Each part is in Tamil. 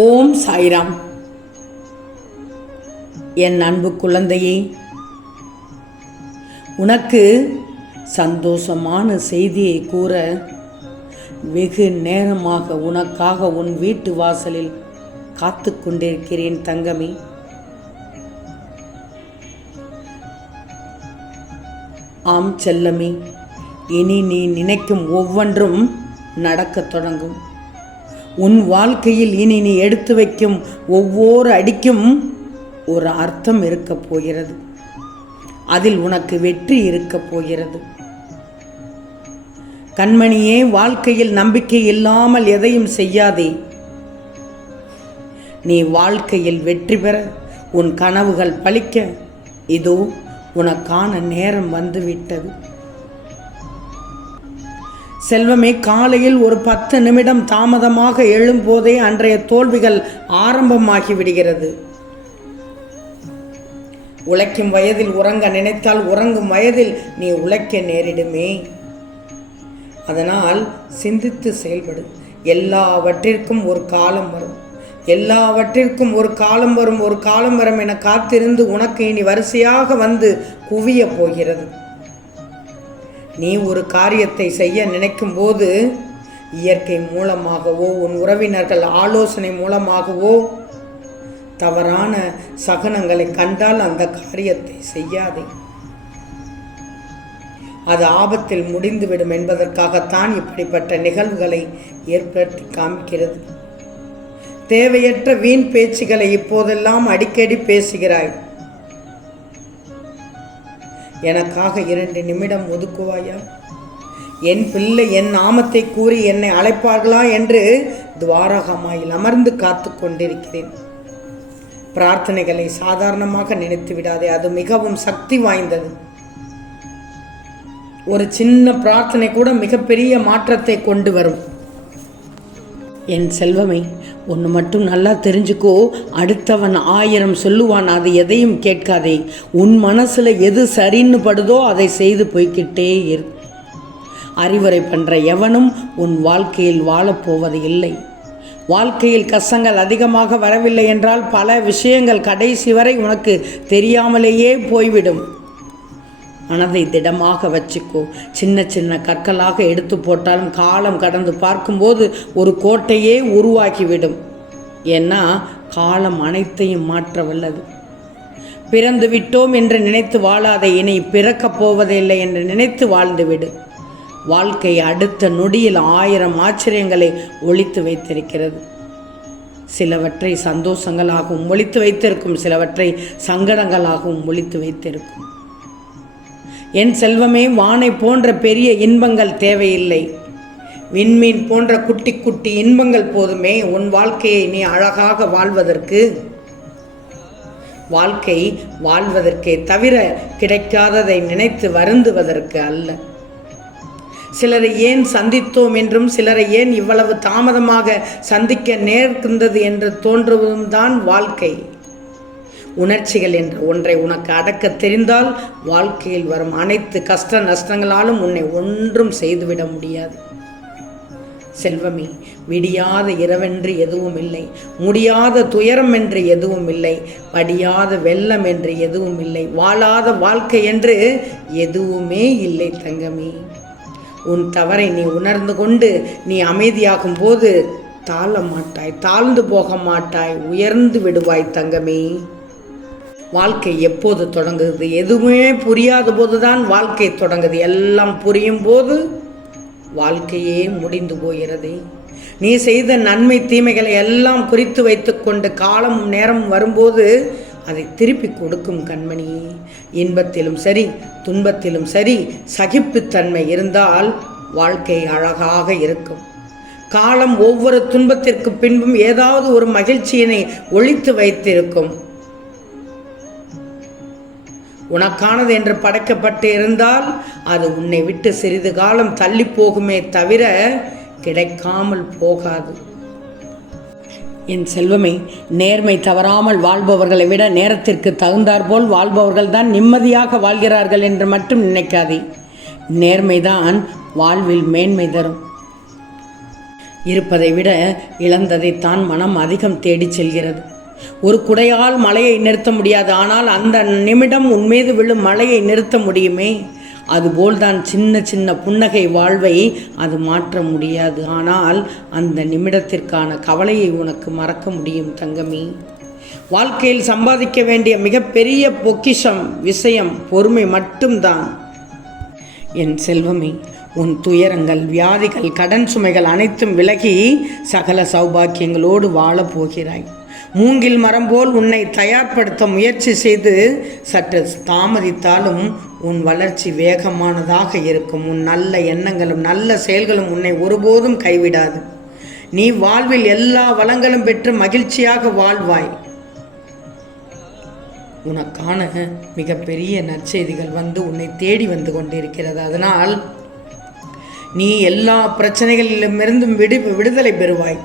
ஓம் சாய்ராம். என் அன்பு குழந்தையே, உனக்கு சந்தோஷமான செய்தியை கூற வெகு நேரமாக உனக்காக உன் வீட்டு வாசலில் காத்து கொண்டிருக்கிறேன் தங்கமே. ஆம் செல்லமே, இனி நீ நினைக்கும் ஒவ்வொன்றும் நடக்கத் தொடங்கும். உன் வாழ்க்கையில் இனி நீ எடுத்து வைக்கும் ஒவ்வொரு அடிக்கும் ஒரு அர்த்தம் இருக்கப் போகிறது. அதில் உனக்கு வெற்றி இருக்கப் போகிறது. கண்மணியே, வாழ்க்கையில் நம்பிக்கை இல்லாமல் எதையும் செய்யாதே. நீ வாழ்க்கையில் வெற்றி பெற, உன் கனவுகள் பலிக்க இதோ உனக்கான நேரம் வந்துவிட்டது. செல்வமே, காலையில் ஒரு 10 நிமிடம் தாமதமாக எழும்போதே அன்றைய தோல்விகள் ஆரம்பமாகி விடுகிறது. உழைக்கும் வயதில் உறங்க நினைத்தால் உறங்கும் வயதில் நீ உழைக்க நேரிடுமே. அதனால் சிந்தித்து செயல்படு. எல்லாவற்றிற்கும் ஒரு காலம் வரும். எல்லாவற்றிற்கும் ஒரு காலம் வரும், ஒரு காலம் வரும் என காத்திருந்து உனக்கு இனி வரிசையாக வந்து குவிய போகிறது. நீ ஒரு காரியத்தை செய்ய நினைக்கும் போது இயற்கை மூலமாகவோ உன் உறவினர்கள் ஆலோசனை மூலமாகவோ தவறான சகுனங்களை கண்டால் அந்த காரியத்தை செய்யாதே. அது ஆபத்தில் முடிந்துவிடும் என்பதற்காகத்தான் இப்படிப்பட்ட நிகழ்வுகளை ஏற்படுத்தி காமிக்கிறது. தேவையற்ற வீண் பேச்சுகளை இப்போதெல்லாம் அடிக்கடி பேசுகிறாய். எனக்காக 2 நிமிடம் ஒதுக்குவாயா? என் பிள்ளை என் நாமத்தை கூறி என்னை அழைப்பார்களா என்று துவாரகமாயில் அமர்ந்து காத்து கொண்டிருக்கிறேன். பிரார்த்தனைகளை சாதாரணமாக நினைத்து விடாதே. அது மிகவும் சக்தி வாய்ந்தது. ஒரு சின்ன பிரார்த்தனை கூட மிகப்பெரிய மாற்றத்தை கொண்டு வரும். என் செல்வமே, ஒன்று மட்டும் நல்லா தெரிஞ்சுக்கோ. அடுத்தவன் 1000 சொல்லுவான், அது எதையும் கேட்காதே. உன் மனசில் எது சரின்னு படுதோ அதை செய்து போய்கிட்டே இரு. அறிவுரை பண்ணுற எவனும் உன் வாழ்க்கையில் வாழப்போவது இல்லை. வாழ்க்கையில் கஷ்டங்கள் அதிகமாக வரவில்லை என்றால் பல விஷயங்கள் கடைசி வரை உனக்கு தெரியாமலேயே போய்விடும். மனதை திடமாக வச்சுக்கோ. சின்ன சின்ன கற்களாக எடுத்து போட்டாலும் காலம் கடந்து பார்க்கும்போது ஒரு கோட்டையே உருவாக்கிவிடும். ஏன்னா காலம் அனைத்தையும் மாற்ற வல்லது. பிறந்து விட்டோம் என்று நினைத்து வாழாத, இனி பிறக்கப் போவதில்லை என்று நினைத்து வாழ்ந்துவிடு. வாழ்க்கை அடுத்த நொடியில் 1000 ஆச்சரியங்களை ஒளித்து வைத்திருக்கிறது. சிலவற்றை சந்தோஷங்களாகவும் ஒளித்து வைத்திருக்கும், சிலவற்றை சங்கடங்களாகவும் ஒளித்து வைத்திருக்கும். என் செல்வமே, வானை போன்ற பெரிய இன்பங்கள் தேவையில்லை. விண்மீன் போன்ற குட்டி குட்டி இன்பங்கள் போதுமே உன் வாழ்க்கையை நீ அழகாக வாழ்வதற்கு. வாழ்க்கை வாழ்வதற்கே தவிர கிடைக்காததை நினைத்து வருந்துவதற்கு அல்ல. சிலரை ஏன் சந்தித்தோம் என்றும் சிலரை ஏன் இவ்வளவு தாமதமாக சந்திக்க நேர்கின்றது என்று தோன்றுவதும் தான் வாழ்க்கை. உணர்ச்சிகள் என்ற ஒன்றை உனக்கு அடக்க தெரிந்தால் வாழ்க்கையில் வரும் அனைத்து கஷ்ட நஷ்டங்களாலும் உன்னை ஒன்றும் செய்துவிட முடியாது. செல்வமே, விடியாத இரவென்று எதுவும் இல்லை, முடியாத துயரம் என்று எதுவும் இல்லை, படியாத வெள்ளம் என்று எதுவும் இல்லை, வாழாத வாழ்க்கை என்று எதுவுமே இல்லை தங்கமே. உன் தவறை நீ உணர்ந்து கொண்டு நீ அமைதியாகும் போது தாழ மாட்டாய், தாழ்ந்து போக மாட்டாய், உயர்ந்து விடுவாய் தங்கமே. வாழ்க்கை எப்போது தொடங்குது? எதுவுமே புரியாத போதுதான் வாழ்க்கை தொடங்குது. எல்லாம் புரியும் போது வாழ்க்கையே முடிந்து போகிறது. நீ செய்த நன்மை தீமைகளை எல்லாம் குறித்து வைத்துக்கொண்டு காலமும் நேரமும் வரும்போது அதை திருப்பி கொடுக்கும் கண்மணி. இன்பத்திலும் சரி துன்பத்திலும் சரி சகிப்புத்தன்மை இருந்தால் வாழ்க்கை அழகாக இருக்கும். காலம் ஒவ்வொரு துன்பத்திற்கு பின்பும் ஏதாவது ஒரு மகிழ்ச்சியினை ஒளித்து வைத்திருக்கும். உனக்கானது என்று படைக்கப்பட்டு இருந்தால் அது உன்னை விட்டு சிறிது காலம் தள்ளி போகுமே தவிர கிடைக்காமல் போகாது. என் செல்வமே, நேர்மை தவறாமல் வாழ்பவர்களை விட நேரத்திற்கு தகுந்தாற்போல் வாழ்பவர்கள் தான் நிம்மதியாக வாழ்கிறார்கள் என்று மட்டும் நினைக்காதே. நேர்மைதான் வாழ்வில் மேன்மை தரும். இருப்பதை விட இழந்ததைத்தான் மனம் அதிகம் தேடிச் செல்கிறது. ஒரு குடையால் மழையை நிறுத்த முடியாது, ஆனால் அந்த நிமிடம் உன்மீது விழும் மழையை நிறுத்த முடியுமே. அதுபோல்தான் சின்ன சின்ன புன்னகை வாழ்வை அது மாற்ற முடியாது, ஆனால் அந்த நிமிடத்திற்கான கவலையை உனக்கு மறக்க முடியும் தங்கமி. வாழ்க்கையில் சம்பாதிக்க வேண்டிய மிகப்பெரிய பொக்கிஷம் விஷயம் பொறுமை மட்டும்தான். என் செல்வமே, உன் துயரங்கள், வியாதிகள், கடன் சுமைகள் அனைத்தும் விலகி சகல சௌபாக்கியங்களோடு வாழப் போகிறாய். மூங்கில் மரம் போல் உன்னை தயார்படுத்த முயற்சி செய்து சற்று தாமதித்தாலும் உன் வளர்ச்சி வேகமானதாக இருக்கும். உன் நல்ல எண்ணங்களும் நல்ல செயல்களும் உன்னை ஒருபோதும் கைவிடாது. நீ வாழ்வில் எல்லா வளங்களும் பெற்று மகிழ்ச்சியாக வாழ்வாய். உனக்கான மிகப்பெரிய நற்செய்திகள் உன்னை தேடி வந்து கொண்டிருக்கிறது. அதனால் நீ எல்லா பிரச்சனைகளிலுமிருந்தும் விடுதலை பெறுவாய்.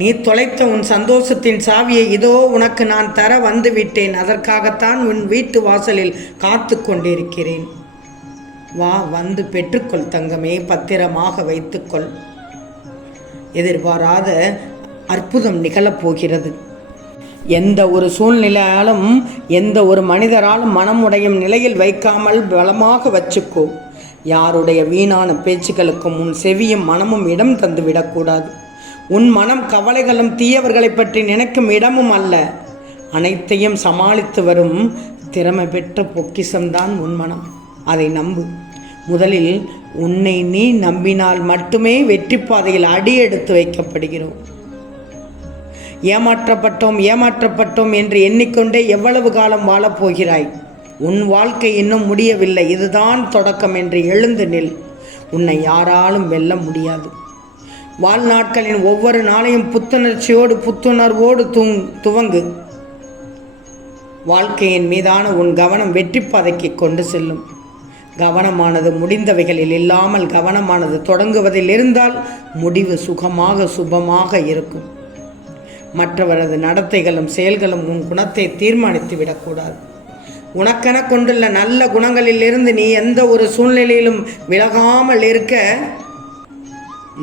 நீ தொலைத்த உன் சந்தோஷத்தின் சாவியை இதோ உனக்கு நான் தர வந்து விட்டேன். அதற்காகத்தான் உன் வீட்டு வாசலில் காத்து கொண்டிருக்கிறேன். வா, வந்து பெற்றுக்கொள் தங்கமே, பத்திரமாக வைத்துக்கொள். எதிர்பாராத அற்புதம் நிகழப்போகிறது. எந்த ஒரு சூழ்நிலையாலும் எந்த ஒரு மனிதராலும் மனம் உடையும் நிலையில் வைக்காமல் பலமாக வச்சுக்கோ. யாருடைய வீணான பேச்சுக்களுக்கும் உன் செவியும் மனமும் இடம் தந்து விடக்கூடாது. உன் மனம் கவலைகளும் தீயவர்களை பற்றி நினைக்கும் இடமும் அல்ல. அனைத்தையும் சமாளித்து வரும் திறமை பெற்ற பொக்கிஷம்தான் உன் மனம். அதை நம்பு. முதலில் உன்னை நீ நம்பினால் மட்டுமே வெற்றி பாதையில் அடி எடுத்து வைக்கப்படுகிறோம். ஏமாற்றப்பட்டோம் என்று எண்ணிக்கொண்டே எவ்வளவு காலம் வாழப்போகிறாய்? உன் வாழ்க்கை இன்னும் முடியவில்லை, இதுதான் தொடக்கம் என்று எழுந்து நில். உன்னை யாராலும் வெல்ல முடியாது. வாழ்நாட்களின் ஒவ்வொரு நாளையும் புத்துணர்வோடு துவங்கு. வாழ்க்கையின் மீதான உன் கவனம் வெற்றி பாதைக்கு கொண்டு செல்லும். கவனமானது முடிந்தவைகளில் இல்லாமல் கவனமானது தொடங்குவதில் இருந்தால் முடிவு சுபமாக இருக்கும். மற்றவரது நடத்தைகளும் செயல்களும் உன் குணத்தை தீர்மானித்து விடக்கூடாது. உனக்கென கொண்டுள்ள நல்ல குணங்களிலிருந்து நீ எந்த ஒரு சூழ்நிலையிலும் விலகாமல் இருக்க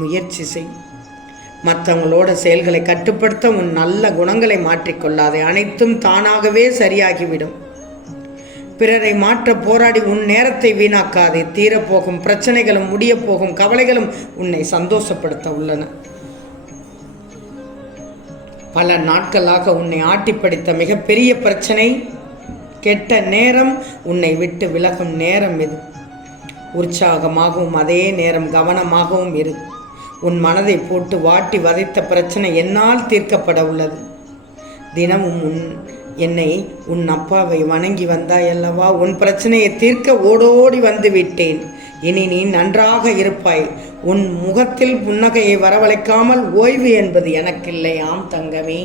முயற்சி செய். மற்றவங்களோட செயல்களை கட்டுப்படுத்த உன் நல்ல குணங்களை மாற்றிக்கொள்ளாதே. அனைத்தும் தானாகவே சரியாகிவிடும். பிறரை மாற்ற போராடி உன் நேரத்தை வீணாக்காதே. தீரப்போகும் பிரச்சனைகளும் முடிய போகும் கவலைகளும் உன்னை சந்தோஷப்படுத்த உள்ளன. பல நாட்களாக உன்னை ஆட்டிப்படித்த மிகப்பெரிய பிரச்சனை, கெட்ட நேரம் உன்னை விட்டு விலகும் நேரம் இது. உற்சாகமாகவும் அதே நேரம் கவனமாகவும் இரு. உன் மனதை போட்டு வாட்டி வதைத்த பிரச்சனை என்னால் தீர்க்கப்பட உள்ளது. தினமும் என்னை உன் அப்பாவை வணங்கி வந்தாயல்லவா, உன் பிரச்சனையை தீர்க்க ஓடோடி வந்து விட்டேன். இனி நீ நன்றாக இருப்பாய். உன் முகத்தில் புன்னகையை வரவழைக்காமல் ஓய்வு என்பது எனக்கில்லை. ஆம் தங்கமே,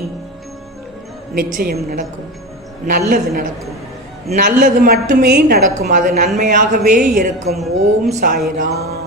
நிச்சயம் நடக்கும். நல்லது நடக்கும். நல்லது மட்டுமே நடக்கும். அது நன்மையாகவே இருக்கும். ஓம் சாய்ராம்.